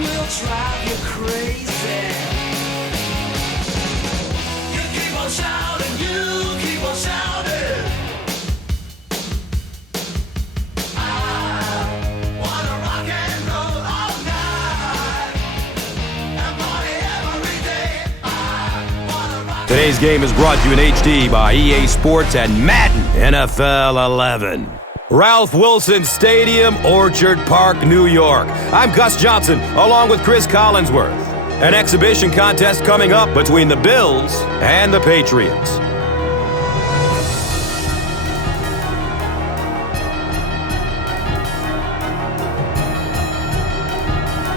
will drive you crazy. You keep on shouting, you keep on shouting. I wanna rock and roll all night and party every day. I wanna rock. Today's game is brought to you in HD by EA Sports and Madden NFL 11. Ralph Wilson Stadium, Orchard Park, New York. I'm Gus Johnson, along with Cris Collinsworth. An exhibition contest coming up between the Bills and the Patriots.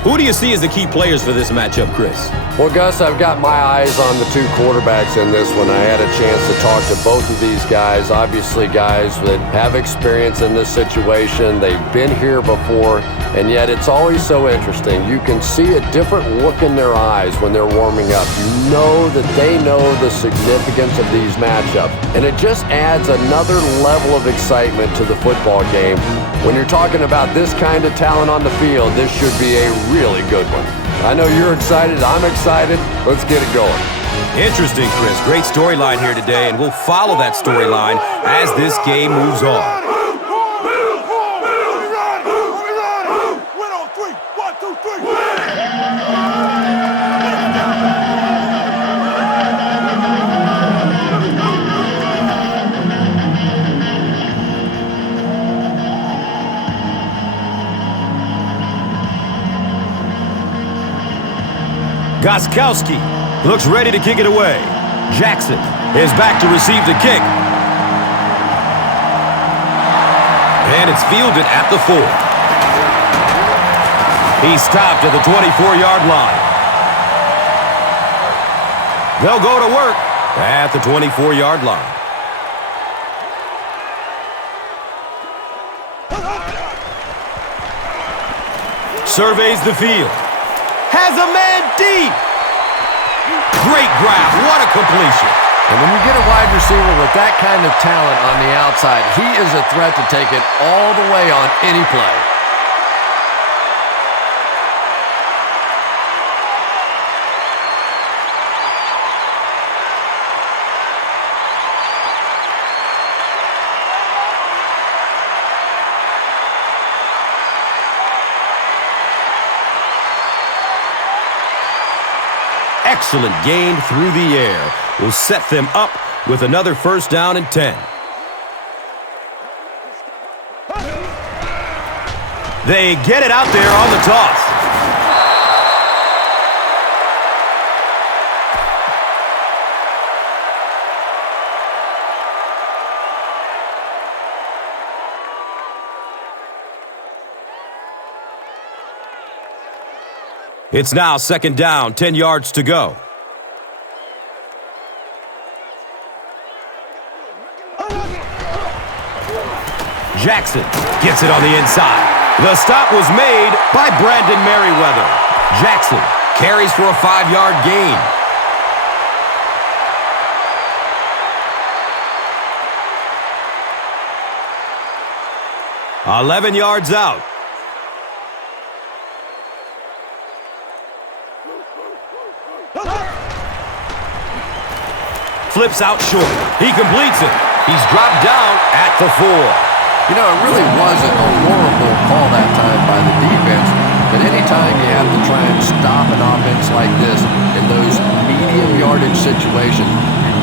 Who do you see as the key players for this matchup, Cris? Well, Gus, I've got my eyes on the two quarterbacks in this one. I had a chance to talk to both of these guys. Obviously, guys that have experience in this situation. They've been here before, and yet it's always so interesting. You can see a different look in their eyes when they're warming up. You know that they know the significance of these matchups, and it just adds another level of excitement to the football game. When you're talking about this kind of talent on the field, this should be a really good one. I know you're excited. I'm excited. Let's get it going. Interesting, Cris. Great storyline here today, and we'll follow that storyline as this game moves on. Gostkowski looks ready to kick it away. Jackson is back to receive the kick. And it's fielded at the 4. He's stopped at the 24-yard line. They'll go to work at the 24-yard line. Surveys the field. Has a man deep. Great grab. What a completion. And when you get a wide receiver with that kind of talent on the outside, he is a threat to take it all the way on any play. Excellent gain through the air will set them up with another first down and 10. They get it out there on the toss. It's now second down, 10 yards to go. Jackson gets it on the inside. The stop was made by Brandon Merriweather. Jackson carries for a 5-yard gain. $11 yards out. Flips out short. He completes it. He's dropped down at the 4. You know, it really wasn't a horrible call that time by the defense, but anytime you have to try and stop an offense like this in those medium yardage situations,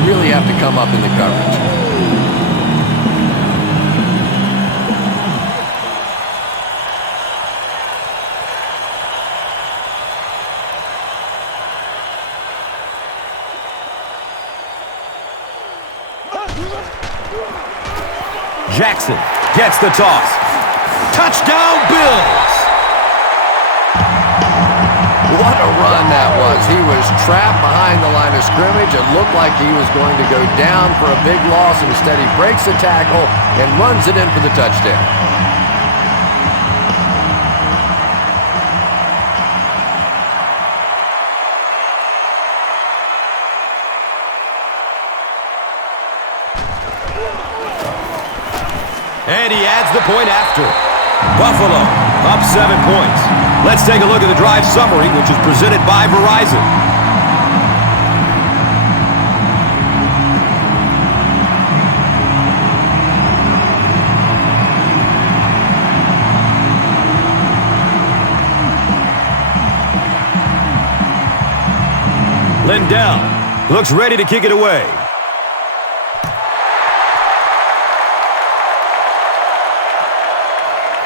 you really have to come up in the coverage. Jackson gets the toss. Touchdown, Bills! What a run that was. He was trapped behind the line of scrimmage. It looked like he was going to go down for a big loss. Instead, he breaks the tackle and runs it in for the touchdown. And he adds the point after. Buffalo up 7 points. Let's take a look at the drive summary, which is presented by Verizon. Lindell looks ready to kick it away.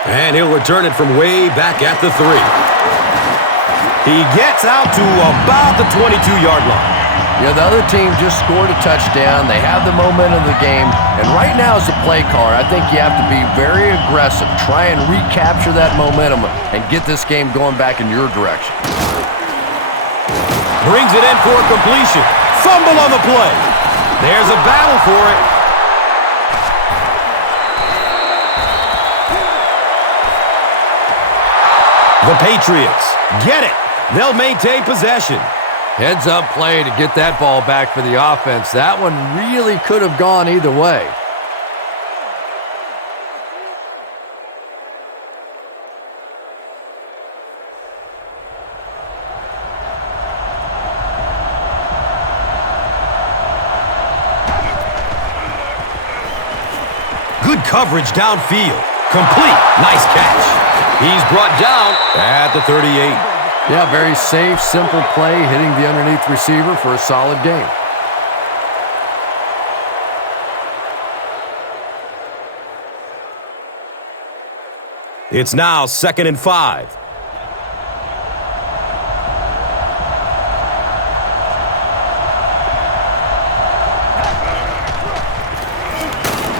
And he'll return it from way back at the 3. He gets out to about the 22-yard line. Yeah, the other team just scored a touchdown. They have the momentum of the game. And right now as a play caller, I think you have to be very aggressive. Try and recapture that momentum and get this game going back in your direction. Brings it in for completion. Fumble on the play. There's a battle for it. The Patriots get it. They'll maintain possession. Heads-up play to get that ball back for the offense. That one really could have gone either way. Good coverage downfield. Complete. Nice catch. He's brought down at the 38. Yeah, very safe, simple play, hitting the underneath receiver for a solid gain. It's now 2nd and 5.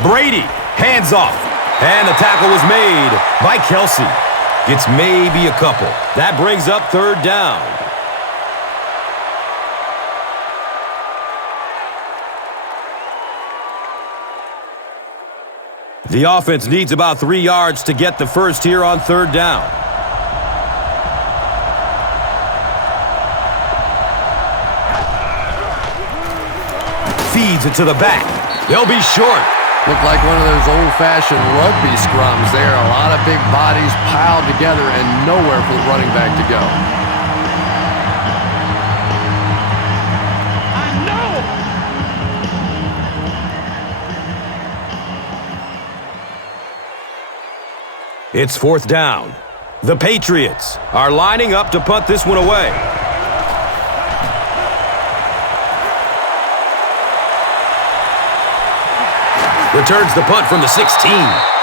Brady, hands off. And the tackle was made by Kelsey. Gets maybe a couple. That brings up 3rd down. The offense needs about 3 yards to get the first here on 3rd down. Feeds it to the back. They'll be short. Looked like one of those old-fashioned rugby scrums there. A lot of big bodies piled together and nowhere for the running back to go. It's 4th down. The Patriots are lining up to punt this one away. Returns the punt from the 16.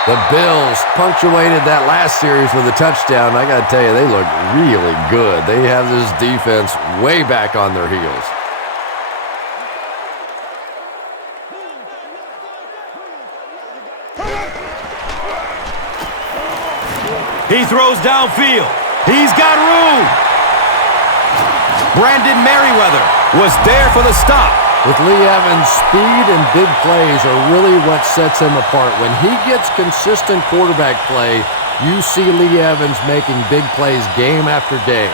The Bills punctuated that last series with a touchdown. I got to tell you, they look really good. They have this defense way back on their heels. He throws downfield. He's got room. Brandon Merriweather was there for the stop. With Lee Evans, speed and big plays are really what sets him apart. When he gets consistent quarterback play, you see Lee Evans making big plays game after game.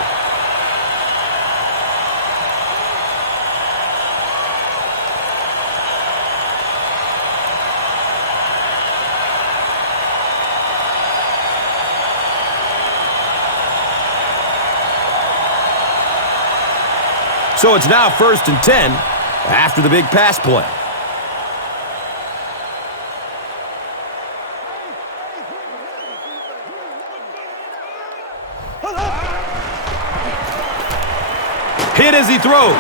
So it's now 1st and 10 after the big pass play. Hit as he throws.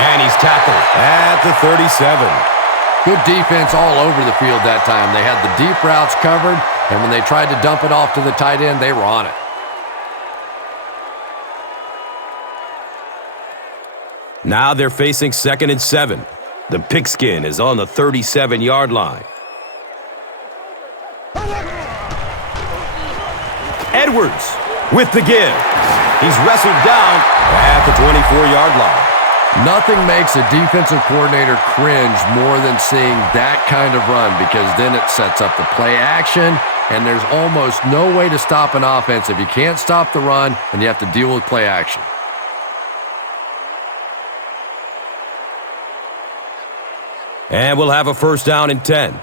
And he's tackled at the 37. Good defense all over the field that time. They had the deep routes covered, and when they tried to dump it off to the tight end, they were on it. Now they're facing 2nd and 7. The pigskin is on the 37-yard line. Edwards with the give. He's wrestled down at the 24-yard line. Nothing makes a defensive coordinator cringe more than seeing that kind of run, because then it sets up the play action, and there's almost no way to stop an offense if you can't stop the run and you have to deal with play action. And we'll have a 1st down and 10.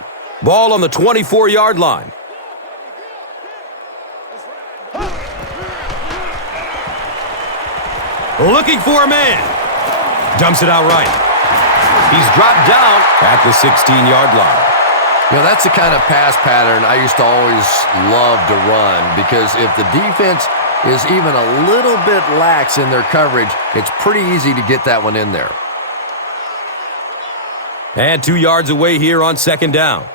Ball on the 24-yard line. looking for a man. Dumps it out right. He's dropped down at the 16-yard line. You know, that's the kind of pass pattern I used to always love to run, because if the defense is even a little bit lax in their coverage, it's pretty easy to get that one in there. And 2 yards away here on second down.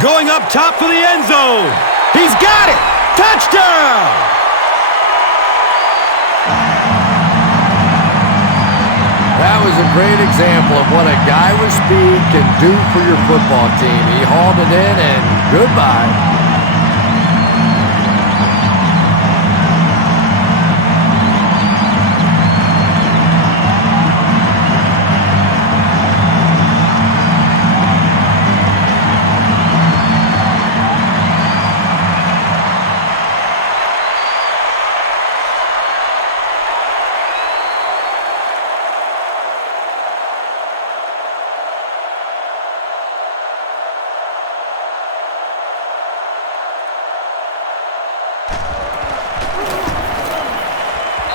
Going up top for the end zone. He's got it. Touchdown. That was a great example of what a guy with speed can do for your football team. He hauled it in, and goodbye.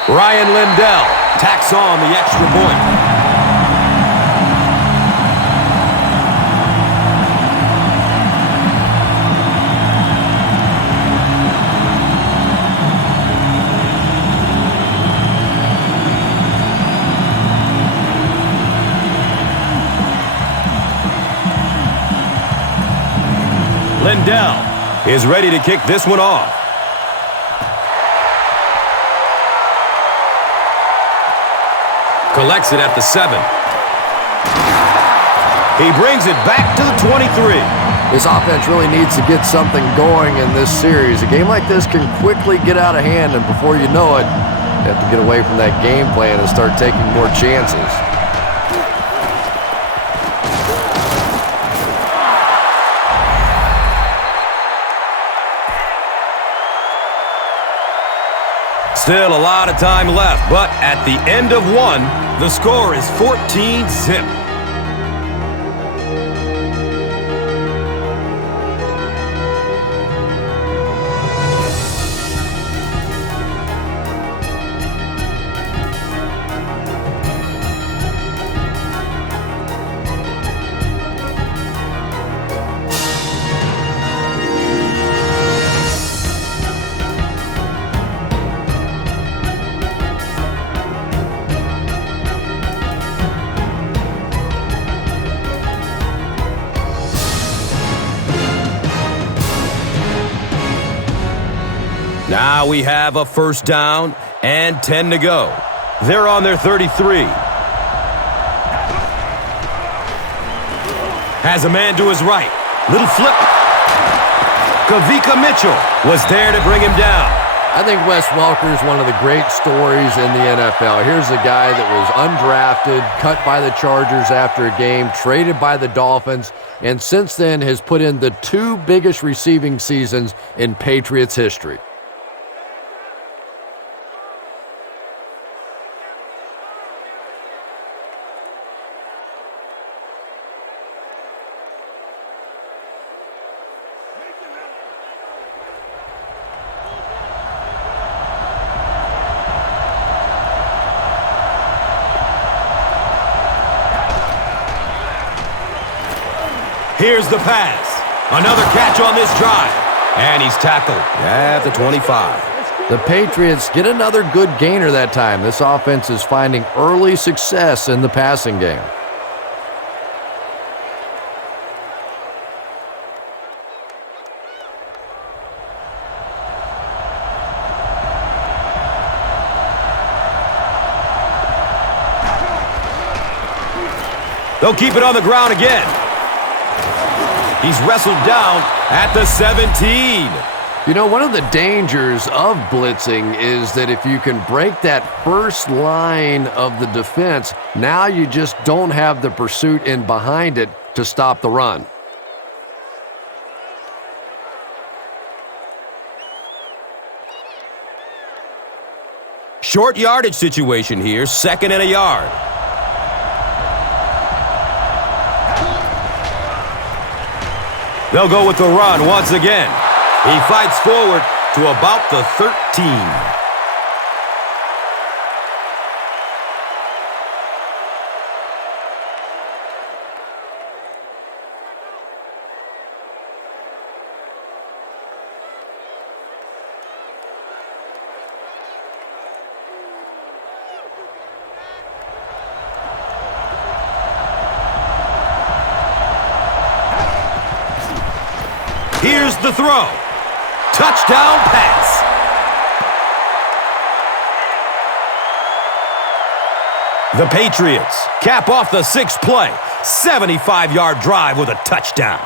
Ryan Lindell tacks on the extra point. Lindell is ready to kick this one off. Collects it at the 7. He brings it back to the 23. This offense really needs to get something going in this series. A game like this can quickly get out of hand, and before you know it, you have to get away from that game plan and start taking more chances. Still a lot of time left, but at the end of one, the score is 14-zip. Now we have a first down and 10 to go. They're on their 33. Has a man to his right. Little flip. Kavika Mitchell was there to bring him down. I think Wes Welker is one of the great stories in the NFL. Here's a guy that was undrafted, cut by the Chargers after a game, traded by the Dolphins, and since then has put in the 2 biggest receiving seasons in Patriots history. Here's the pass. Another catch on this drive. And he's tackled at the 25. The Patriots get another good gainer that time. This offense is finding early success in the passing game. They'll keep it on the ground again. He's wrestled down at the 17. You know, one of the dangers of blitzing is that if you can break that first line of the defense, now you just don't have the pursuit in behind it to stop the run. Short yardage situation here, 2nd and a yard. They'll go with the run once again. He fights forward to about the 13. Here's the throw. Touchdown pass. The Patriots cap off the 6th play. 75-yard drive with a touchdown.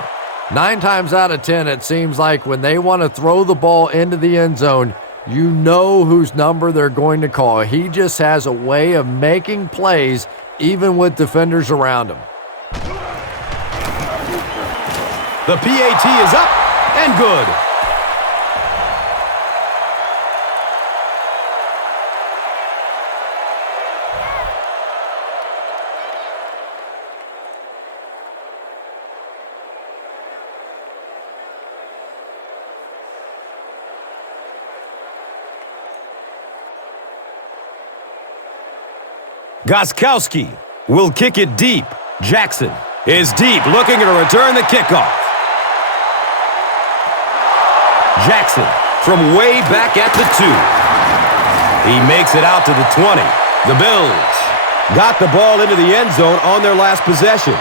9 times out of 10, it seems like when they want to throw the ball into the end zone, you know whose number they're going to call. He just has a way of making plays even with defenders around him. The PAT is up and good. Gostkowski will kick it deep. Jackson is deep, looking to return the kickoff. Jackson from way back at the 2. He makes it out to the 20. The Bills got the ball into the end zone on their last possession.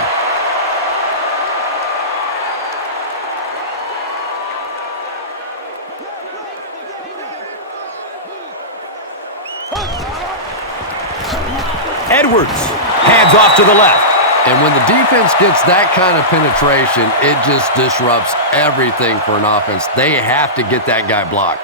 Edwards hands off to the left. And when the defense gets that kind of penetration, it just disrupts everything for an offense. They have to get that guy blocked.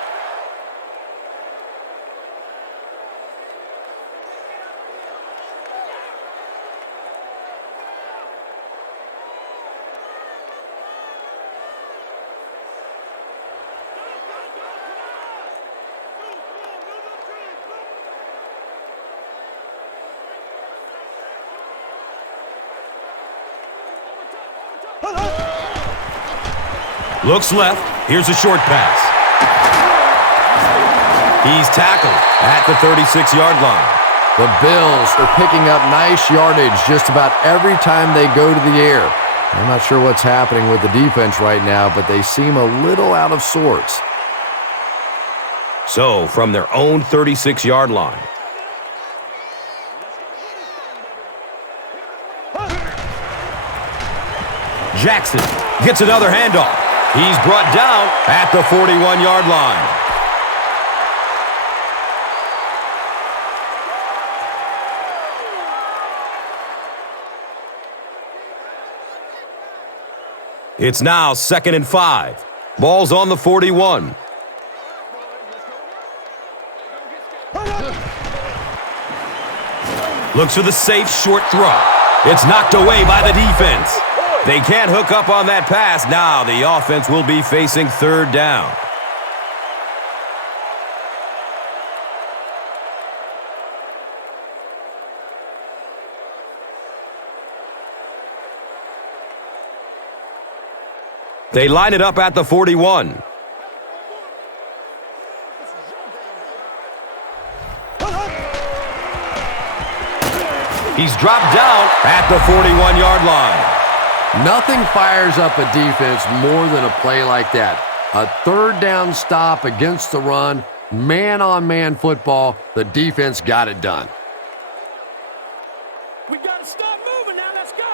Looks left. Here's a short pass. He's tackled at the 36-yard line. The Bills are picking up nice yardage just about every time they go to the air. I'm not sure what's happening with the defense right now, but they seem a little out of sorts. So, from their own 36-yard line. Jackson gets another handoff. He's brought down at the 41-yard line. It's now 2nd and 5. Ball's on the 41. Looks for the safe short throw. It's knocked away by the defense. They can't hook up on that pass. Now the offense will be facing 3rd down. They line it up at the 41. He's dropped down at the 41-yard line. Nothing fires up a defense more than a play like that. A 3rd down stop against the run, man-on-man football. The defense got it done. We got to stop moving now. Let's go.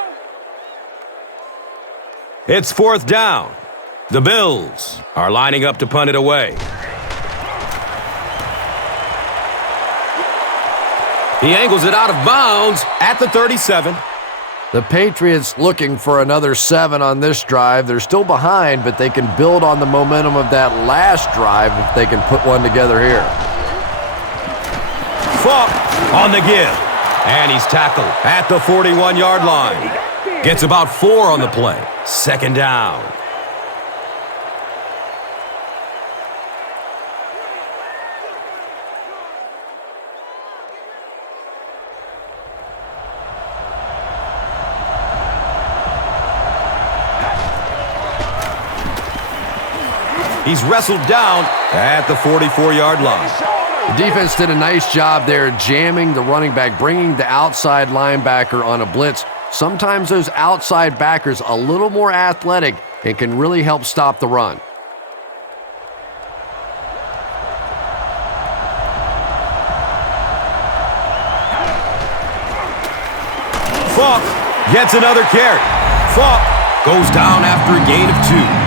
It's 4th down. The Bills are lining up to punt it away. He angles it out of bounds at the 37. The Patriots looking for another 7 on this drive. They're still behind, but they can build on the momentum of that last drive if they can put one together here. Falk on the give. And he's tackled at the 41-yard line. Gets about 4 on the play. 2nd down. He's wrestled down at the 44-yard line. The defense did a nice job there jamming the running back, bringing the outside linebacker on a blitz. Sometimes those outside backers a little more athletic and can really help stop the run. Falk gets another carry. Falk goes down after a gain of 2.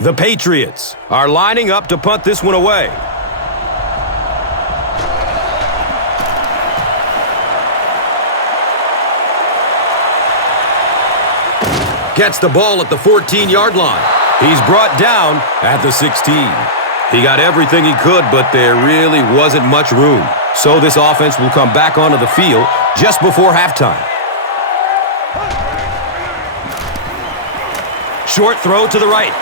The Patriots are lining up to punt this one away. Gets the ball at the 14-yard line. He's brought down at the 16. He got everything he could, but there really wasn't much room. So this offense will come back onto the field just before halftime. Short throw to the right.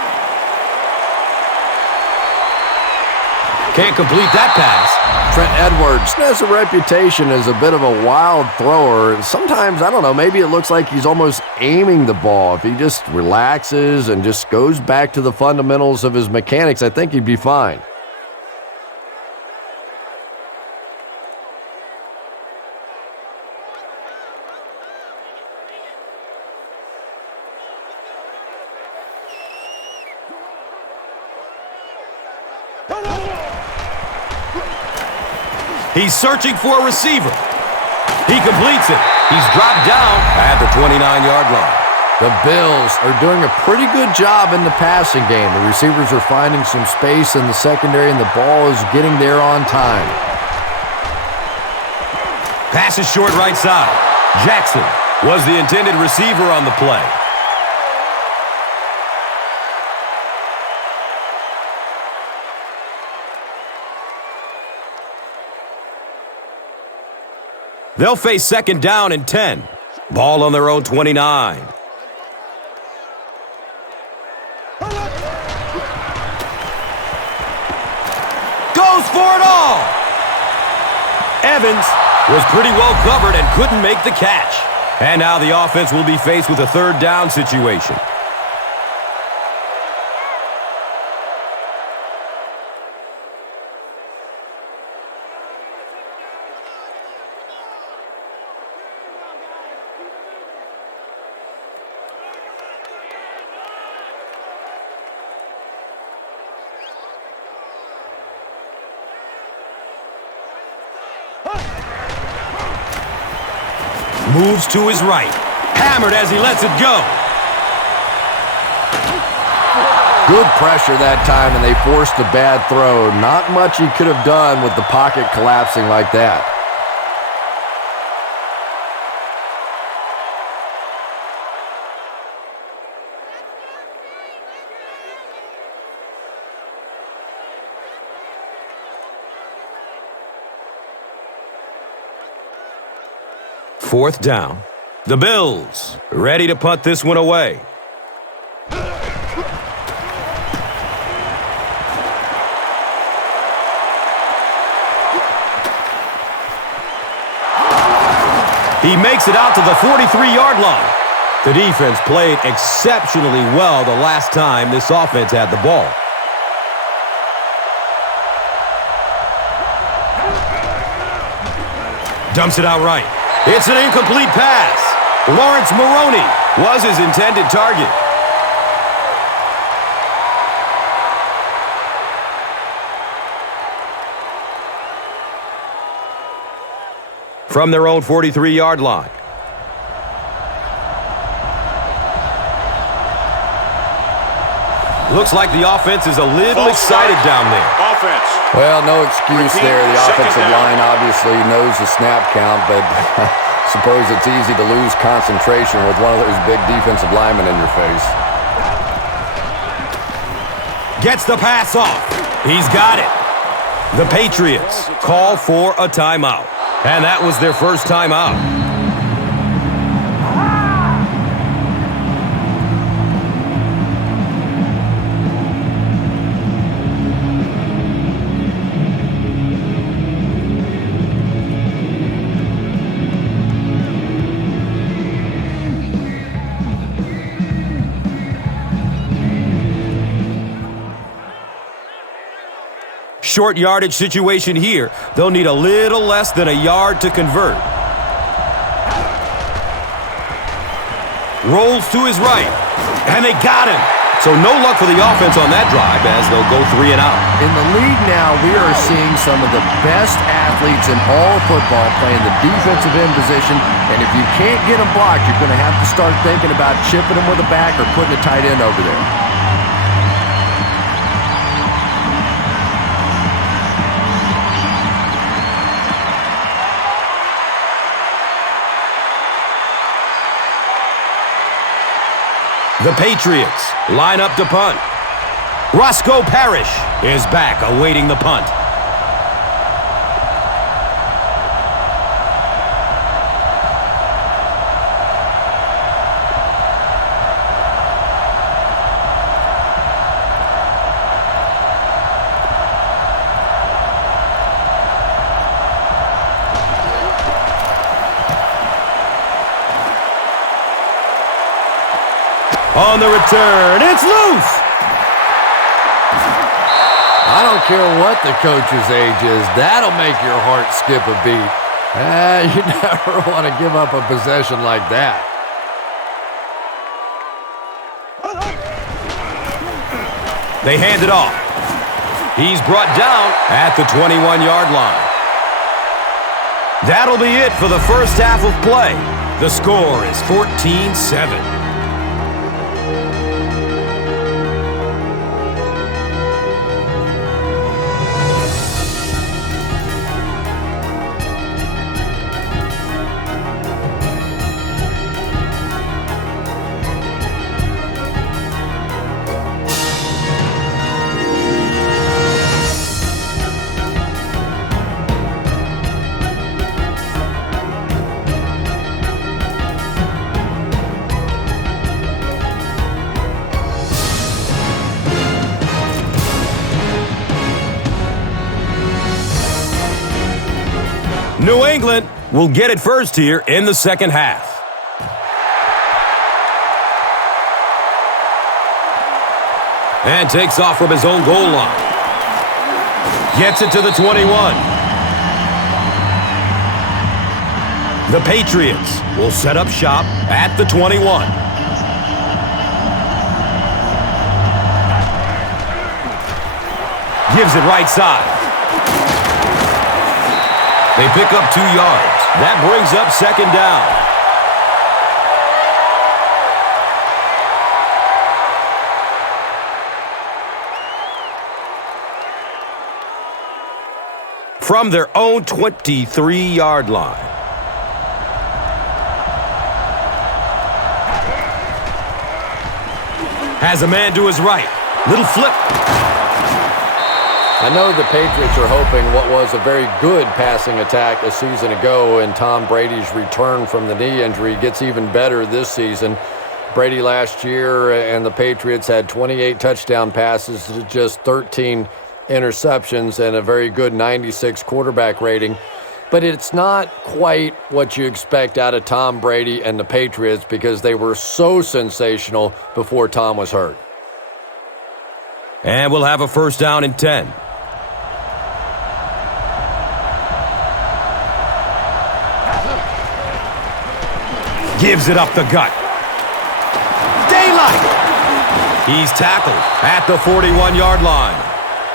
Can't complete that pass. Trent Edwards has a reputation as a bit of a wild thrower. Sometimes, I don't know, maybe it looks like he's almost aiming the ball. If he just relaxes and just goes back to the fundamentals of his mechanics, I think he'd be fine. He's searching for a receiver. He completes it. He's dropped down at the 29-yard line. The Bills are doing a pretty good job in the passing game. The receivers are finding some space in the secondary, and the ball is getting there on time. Pass is short right side. Jackson was the intended receiver on the play. They'll face second down and 10. Ball on their own 29. Goes for it all. Evans was pretty well covered and couldn't make the catch. And now the offense will be faced with a third down situation. Moves to his right. Hammered as he lets it go. Good pressure that time, and they forced a bad throw. Not much he could have done with the pocket collapsing like that. Fourth down. The Bills ready to punt this one away. He makes it out to the 43-yard line. The defense played exceptionally well the last time this offense had the ball. Dumps it out right. It's an incomplete pass. Lawrence Maroney was his intended target. From their own 43-yard line. Looks like the offense is a little excited down there. Offense. Well, no excuse there. The offensive line obviously knows the snap count, but I suppose it's easy to lose concentration with one of those big defensive linemen in your face. Gets the pass off. He's got it. The Patriots call for a timeout. And that was their first timeout. Short yardage situation here. They'll need a little less than a yard to convert. Rolls to his right, and they got him. So no luck for the offense on that drive as they'll go 3 and out. In the league now, we are seeing some of the best athletes in all of football playing the defensive end position, and if you can't get them blocked, you're going to have to start thinking about chipping them with a back or putting a tight end over there. The Patriots line up to punt. Roscoe Parrish is back awaiting the punt. On the return, it's loose! I don't care what the coach's age is. That'll make your heart skip a beat. You never want to give up a possession like that. They hand it off. He's brought down at the 21-yard line. That'll be it for the first half of play. The score is 14-7. New England will get it first here in the second half. And takes off from his own goal line. Gets it to the 21. The Patriots will set up shop at the 21. Gives it right side. They pick up 2 yards. That brings up second down. From their own 23-yard line. Has a man to his right. Little flip. I know the Patriots are hoping what was a very good passing attack a season ago, and Tom Brady's return from the knee injury gets even better this season. Brady last year and the Patriots had 28 touchdown passes to just 13 interceptions and a very good 96 quarterback rating. But it's not quite what you expect out of Tom Brady and the Patriots because they were so sensational before Tom was hurt. And we'll have a first down and 10. Gives it up the gut. Daylight! He's tackled at the 41-yard line.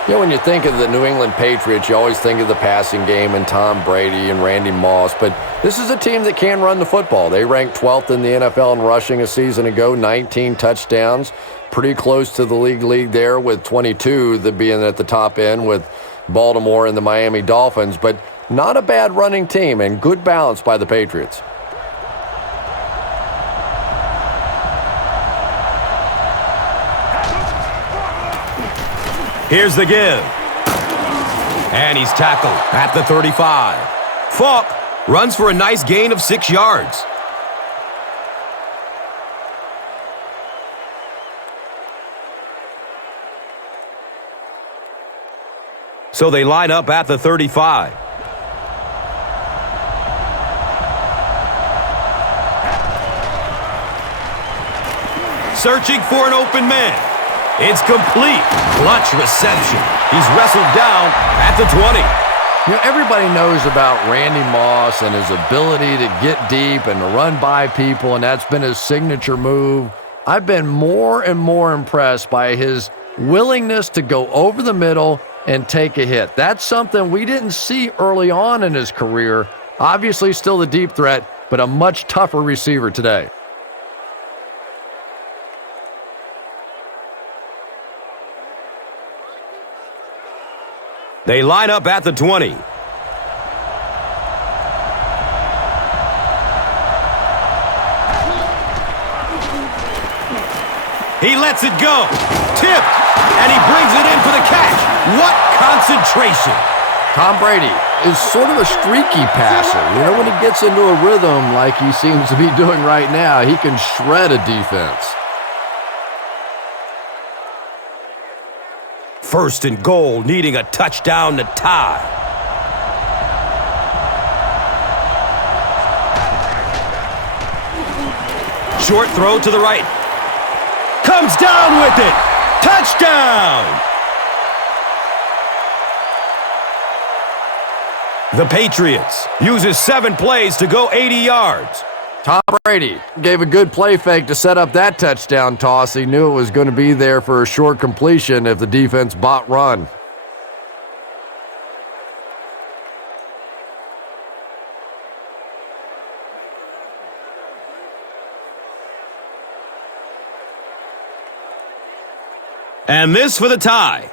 You know, when you think of the New England Patriots, you always think of the passing game and Tom Brady and Randy Moss, but this is a team that can run the football. They ranked 12th in the NFL in rushing a season ago, 19 touchdowns, pretty close to the league there with 22, the being at the top end with Baltimore and the Miami Dolphins, but not a bad running team and good balance by the Patriots. Here's the give. And he's tackled at the 35. Falk runs for a nice gain of 6 yards. So they line up at the 35. Searching for an open man. It's complete. Clutch reception. He's wrestled down at the 20. You know, everybody knows about Randy Moss and his ability to get deep and to run by people, and that's been his signature move. I've been more and more impressed by his willingness to go over the middle and take a hit. That's something we didn't see early on in his career. Obviously still the deep threat, but a much tougher receiver today. They line up at the 20. He lets it go. Tipped. And he brings it in for the catch. What concentration. Tom Brady is sort of a streaky passer. You know, when he gets into a rhythm like he seems to be doing right now, he can shred a defense. First and goal, needing a touchdown to tie. Short throw to the right. Comes down with it. Touchdown! The Patriots uses 7 plays to go 80 yards. Tom Brady gave a good play fake to set up that touchdown toss. He knew it was going to be there for a short completion if the defense bought run. And this for the tie.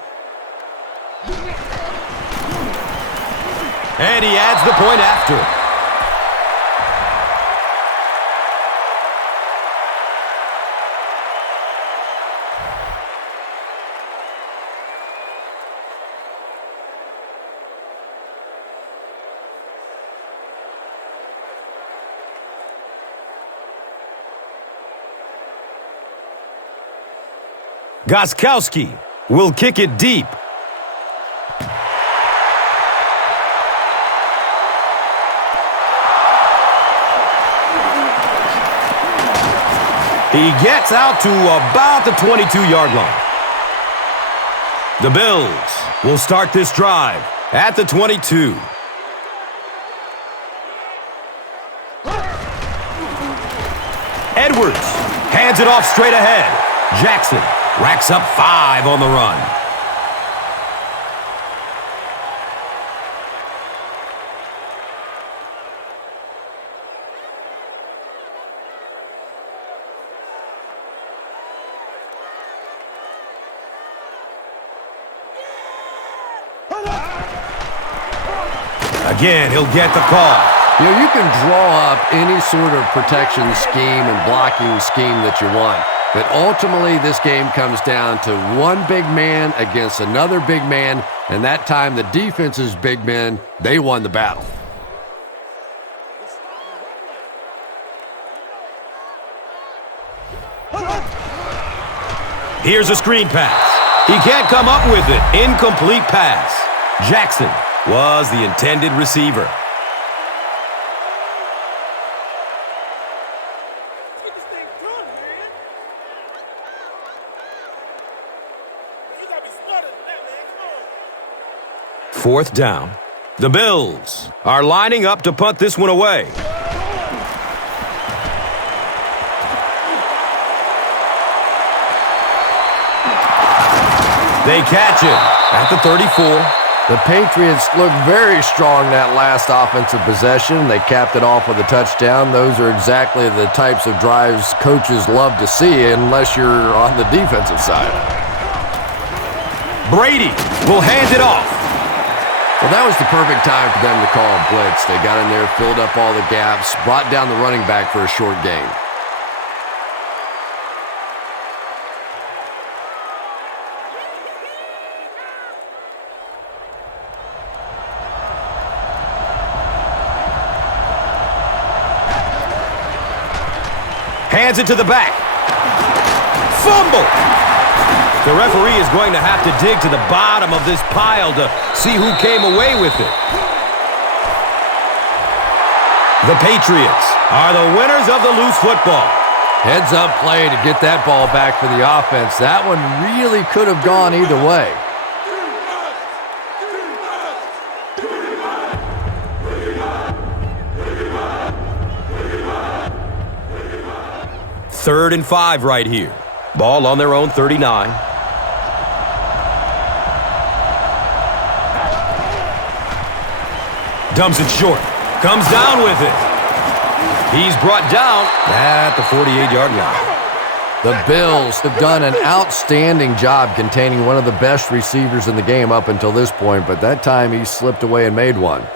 And he adds the point after. Gostkowski will kick it deep. He gets out to about the 22-yard line. The Bills will start this drive at the 22. Edwards hands it off straight ahead. Jackson racks up 5 on the run. Again, he'll get the call. You know, you can draw up any sort of protection scheme and blocking scheme that you want. But ultimately, this game comes down to one big man against another big man, and that time the defense's big men, they won the battle. Here's a screen pass. He can't come up with it. Incomplete pass. Jackson was the intended receiver. Fourth down. The Bills are lining up to punt this one away. They catch him at the 34. The Patriots looked very strong that last offensive possession. They capped it off with a touchdown. Those are exactly the types of drives coaches love to see unless you're on the defensive side. Brady will hand it off. Well, that was the perfect time for them to call a blitz. They got in there, filled up all the gaps, brought down the running back for a short gain. Hands it to the back. Fumble! The referee is going to have to dig to the bottom of this pile to see who came away with it. The Patriots are the winners of the loose football. Heads up play to get that ball back for the offense. That one really could have gone either way. Third and 5 right here. Ball on their own 39. Dumps it short. Comes down with it. He's brought down at the 48-yard line. The Bills have done an outstanding job containing one of the best receivers in the game up until this point, but that time he slipped away and made one.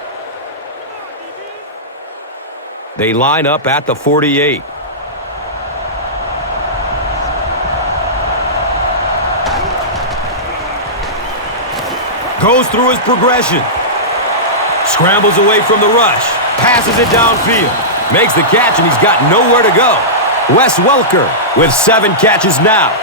They line up at the 48. Goes through his progression. Scrambles away from the rush. Passes it downfield. Makes the catch, and he's got nowhere to go. Wes Welker with 7 catches now.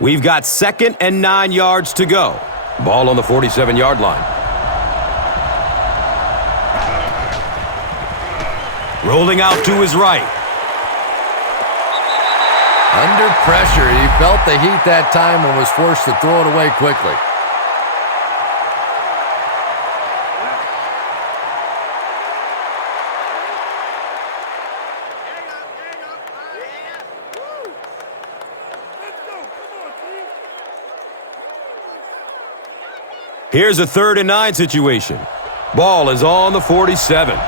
We've got 2nd and 9 yards to go. Ball on the 47-yard line. Rolling out to his right. Under pressure, he felt the heat that time and was forced to throw it away quickly. Here's a 3rd and 9 situation. Ball is on the 47.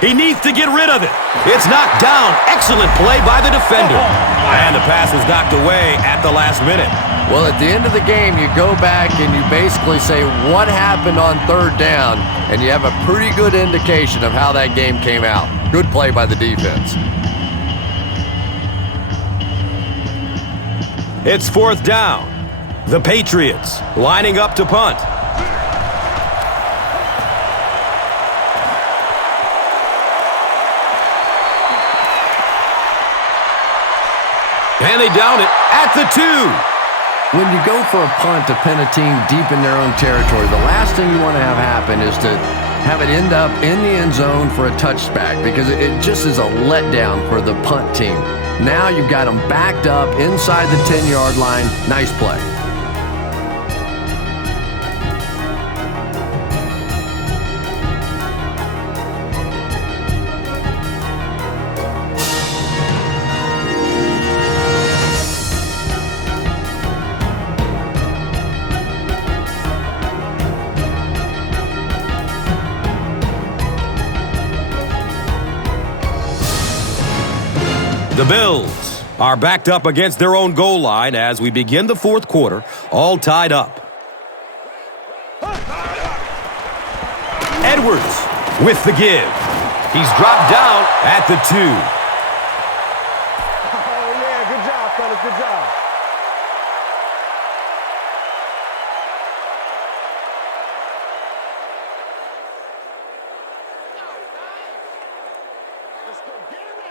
He needs to get rid of it. It's knocked down. Excellent play by the defender. And the pass was knocked away at the last minute. Well, at the end of the game, you go back and you basically say what happened on 3rd down, and you have a pretty good indication of how that game came out. Good play by the defense. It's 4th down. The Patriots lining up to punt. And they down it at the 2. When you go for a punt to pin a team deep in their own territory, the last thing you want to have happen is to have it end up in the end zone for a touchback, because it just is a letdown for the punt team. Now you've got them backed up inside the 10-yard line. Nice play. The Bills are backed up against their own goal line as we begin the 4th quarter, all tied up. Edwards with the give. He's dropped down at the 2. Oh, yeah, good job, fellas, good job.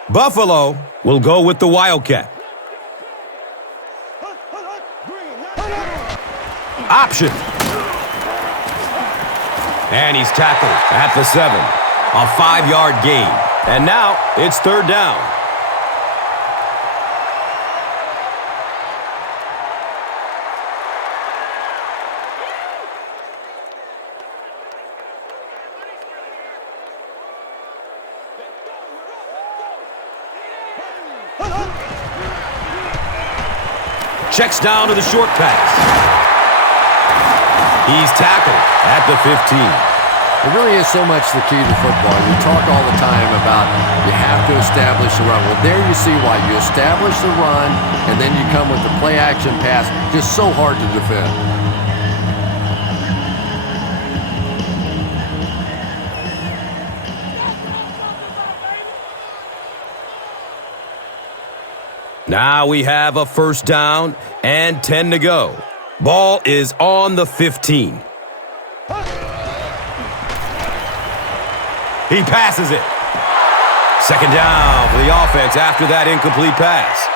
Buffalo will go with the Wildcat. Option. And he's tackled at the 7. A 5-yard gain. And now it's 3rd down. Checks down to the short pass. He's tackled at the 15. It really is so much the key to football. You talk all the time about you have to establish the run. Well, there you see why. You establish the run, and then you come with the play-action pass. Just so hard to defend. Now we have a 1st down and 10 to go. Ball is on the 15. He passes it. Second down for the offense after that incomplete pass.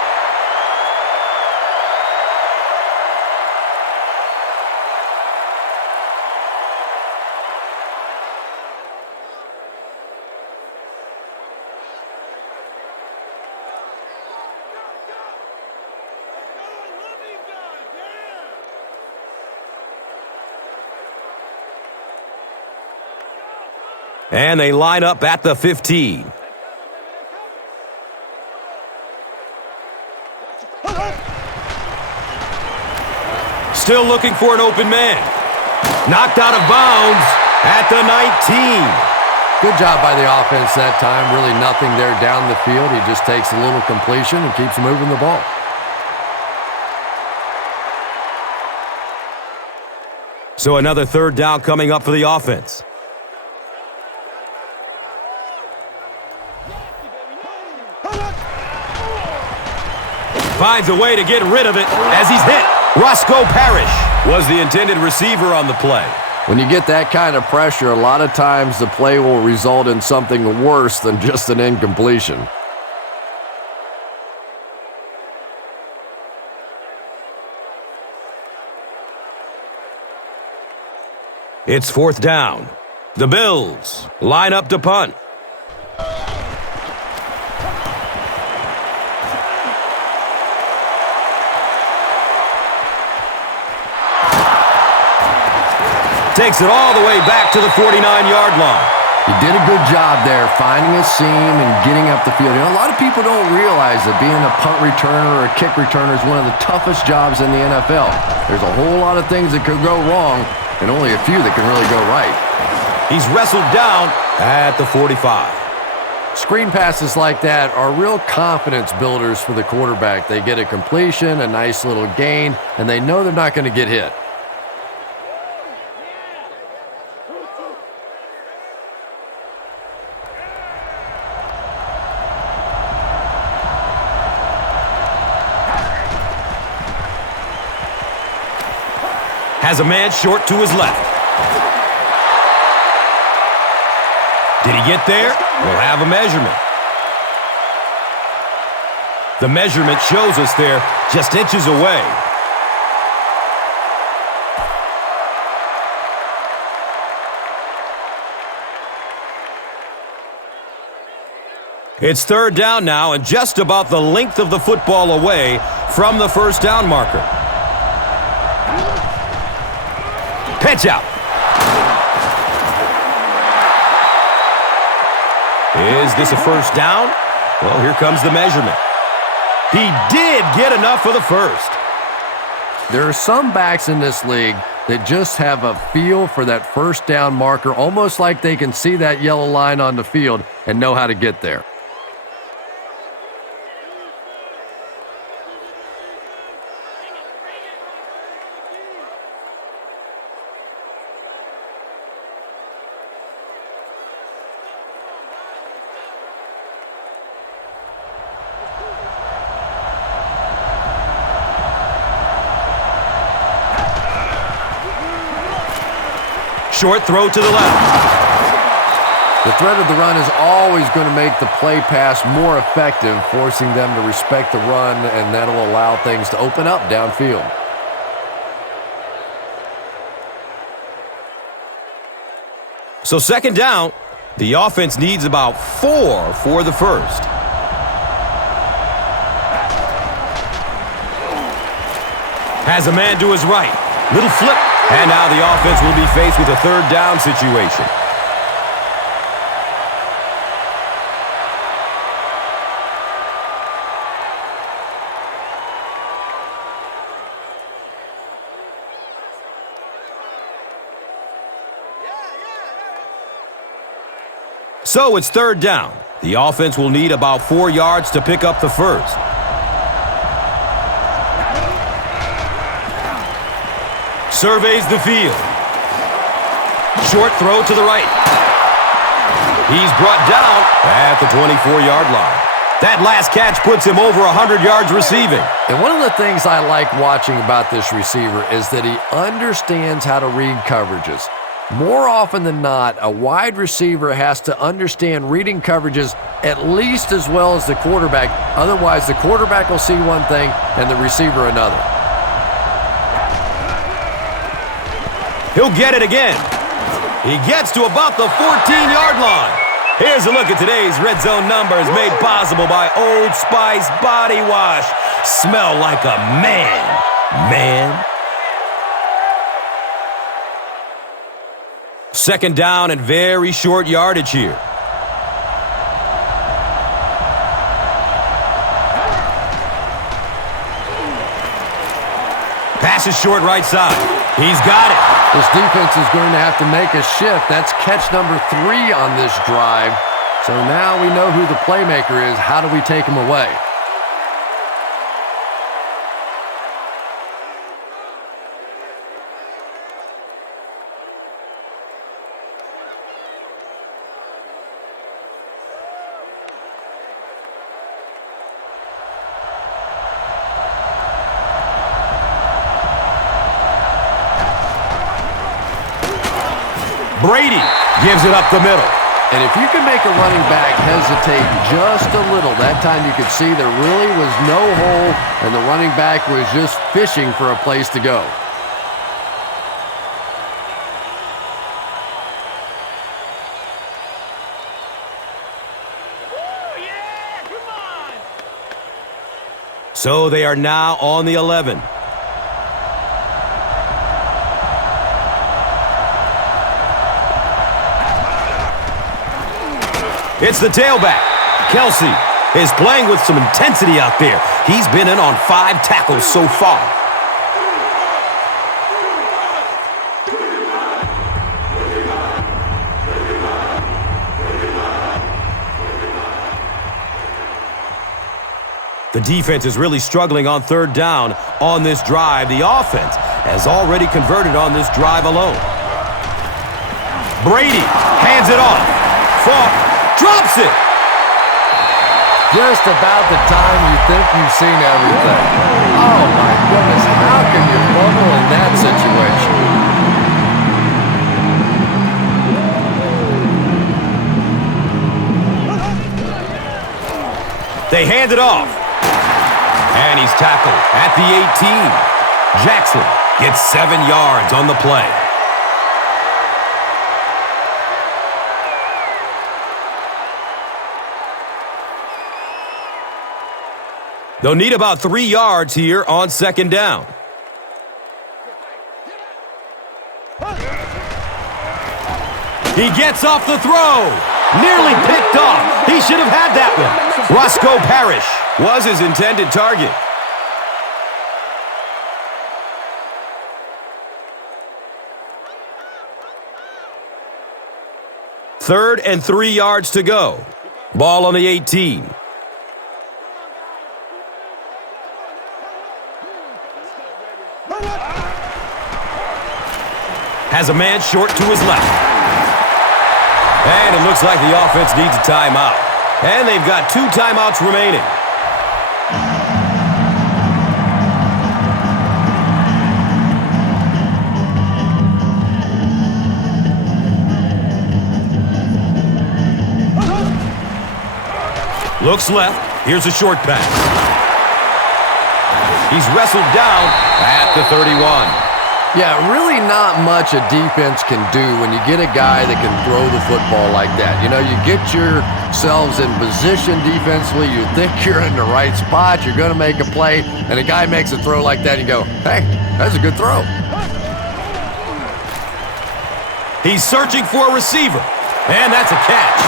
And they line up at the 15. Still looking for an open man. Knocked out of bounds at the 19. Good job by the offense that time. Really nothing there down the field. He just takes a little completion and keeps moving the ball. So another third down coming up for the offense. Finds a way to get rid of it as he's hit. Roscoe Parrish was the intended receiver on the play. When you get that kind of pressure, a lot of times the play will result in something worse than just an incompletion. It's fourth down. The Bills line up to punt. Takes it all the way back to the 49-yard line. He did a good job there, finding a seam and getting up the field. You know, a lot of people don't realize that being a punt returner or a kick returner is one of the toughest jobs in the NFL. There's a whole lot of things that could go wrong and only a few that can really go right. He's wrestled down at the 45. Screen passes like that are real confidence builders for the quarterback. They get a completion, a nice little gain, and they know they're not going to get hit. Has a man short to his left. Did he get there? We'll have a measurement. The measurement shows us they're just inches away. It's third down now and just about the length of the football away from the first down marker. Pitch out. Is this a first down? Well, here comes the measurement. He did get enough for the first. There are some backs in this league that just have a feel for that first down marker, almost like they can see that yellow line on the field and know how to get there. Short throw to the left. The threat of the run is always going to make the play pass more effective, forcing them to respect the run, and that'll allow things to open up downfield. So second down, the offense needs about 4 for the first. Has a man to his right. Little flip. And now the offense will be faced with a third down situation. So it's third down. The offense will need about 4 yards to pick up the first. Surveys the field. Short throw to the right. He's brought down at the 24-yard line. That last catch puts him over 100 yards receiving. And one of the things I like watching about this receiver is that he understands how to read coverages. More often than not, a wide receiver has to understand reading coverages at least as well as the quarterback. Otherwise, the quarterback will see one thing and the receiver another. He'll get it again. He gets to about the 14-yard line. Here's a look at today's Red Zone numbers made possible by Old Spice Body Wash. Smell like a man. Second down and very short yardage here. Pass is short right side. He's got it. This defense is going to have to make a shift. That's catch number 3 on this drive. So now we know who the playmaker is. How do we take him away? Brady gives it up the middle. And if you can make a running back hesitate just a little, that time you could see there really was no hole and the running back was just fishing for a place to go. So they are now on the 11. It's the tailback. Kelsey is playing with some intensity out there. He's been in on 5 tackles so far. The defense is really struggling on third down on this drive. The offense has already converted on this drive alone. Brady hands it off. Falk drops it. Just about the time you think you've seen everything. Oh my goodness, how can you fumble in that situation? They hand it off. And he's tackled at the 18. Jackson gets 7 yards on the play. They'll need about 3 yards here on second down. He gets off the throw. Nearly picked off. He should have had that one. Roscoe Parrish was his intended target. Third and 3 yards to go. Ball on the 18. Has a man short to his left. And it looks like the offense needs a timeout. And they've got 2 timeouts remaining. Looks left. Here's a short pass. He's wrestled down at the 31. Yeah, really not much a defense can do when you get a guy that can throw the football like that. You know, you get yourselves in position defensively, you think you're in the right spot, you're going to make a play, and a guy makes a throw like that, and you go, hey, that's a good throw. He's searching for a receiver, and that's a catch.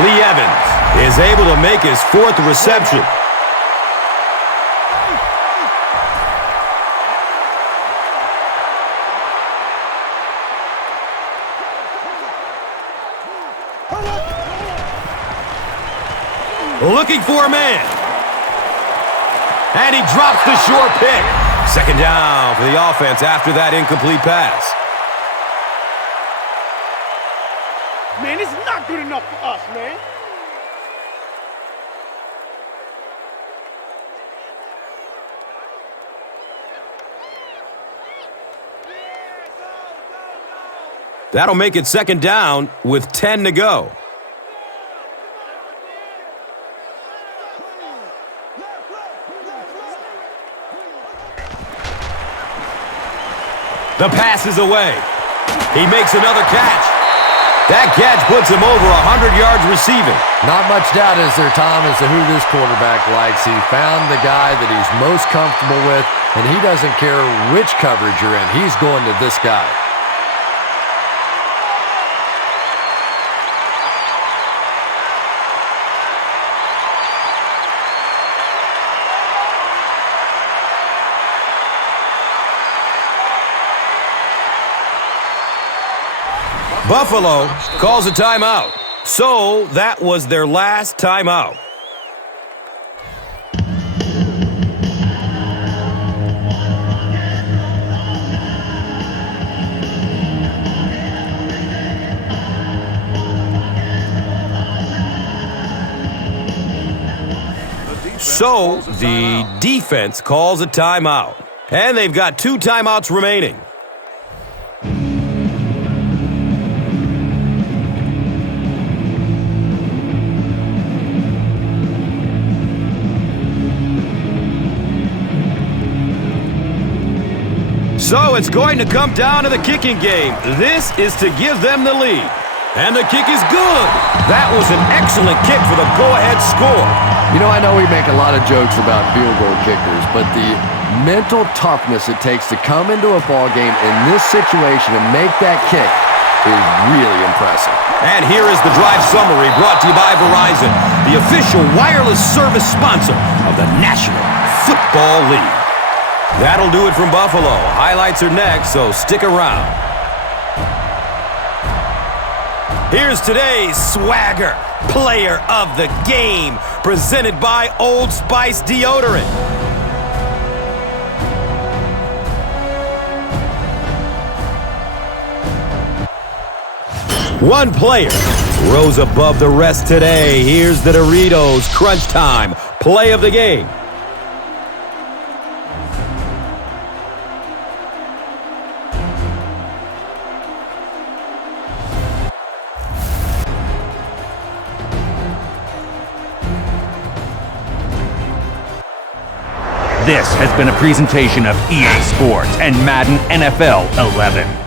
Lee Evans is able to make his 4th reception. Looking for a man. And he drops the short pick. Second down for the offense after that incomplete pass. Man, it's not good enough for us, man. That'll make it second down with 10 to go. The pass is away. He makes another catch. That catch puts him over 100 yards receiving. Not much doubt is there, Tom, as to who this quarterback likes. He found the guy that he's most comfortable with, and he doesn't care which coverage you're in. He's going to this guy. Buffalo calls a timeout. So that was their last timeout. So the defense calls a timeout. And they've got 2 timeouts remaining. So it's going to come down to the kicking game. This is to give them the lead. And the kick is good. That was an excellent kick for the go-ahead score. You know, I know we make a lot of jokes about field goal kickers, but the mental toughness it takes to come into a ball game in this situation and make that kick is really impressive. And here is the drive summary brought to you by Verizon, the official wireless service sponsor of the National Football League. That'll do it from Buffalo. Highlights are next, so stick around. Here's today's swagger player of the game, presented by Old Spice Deodorant. One player rose above the rest today. Here's the Doritos Crunch Time play of the game. This has been a presentation of EA Sports and Madden NFL 11.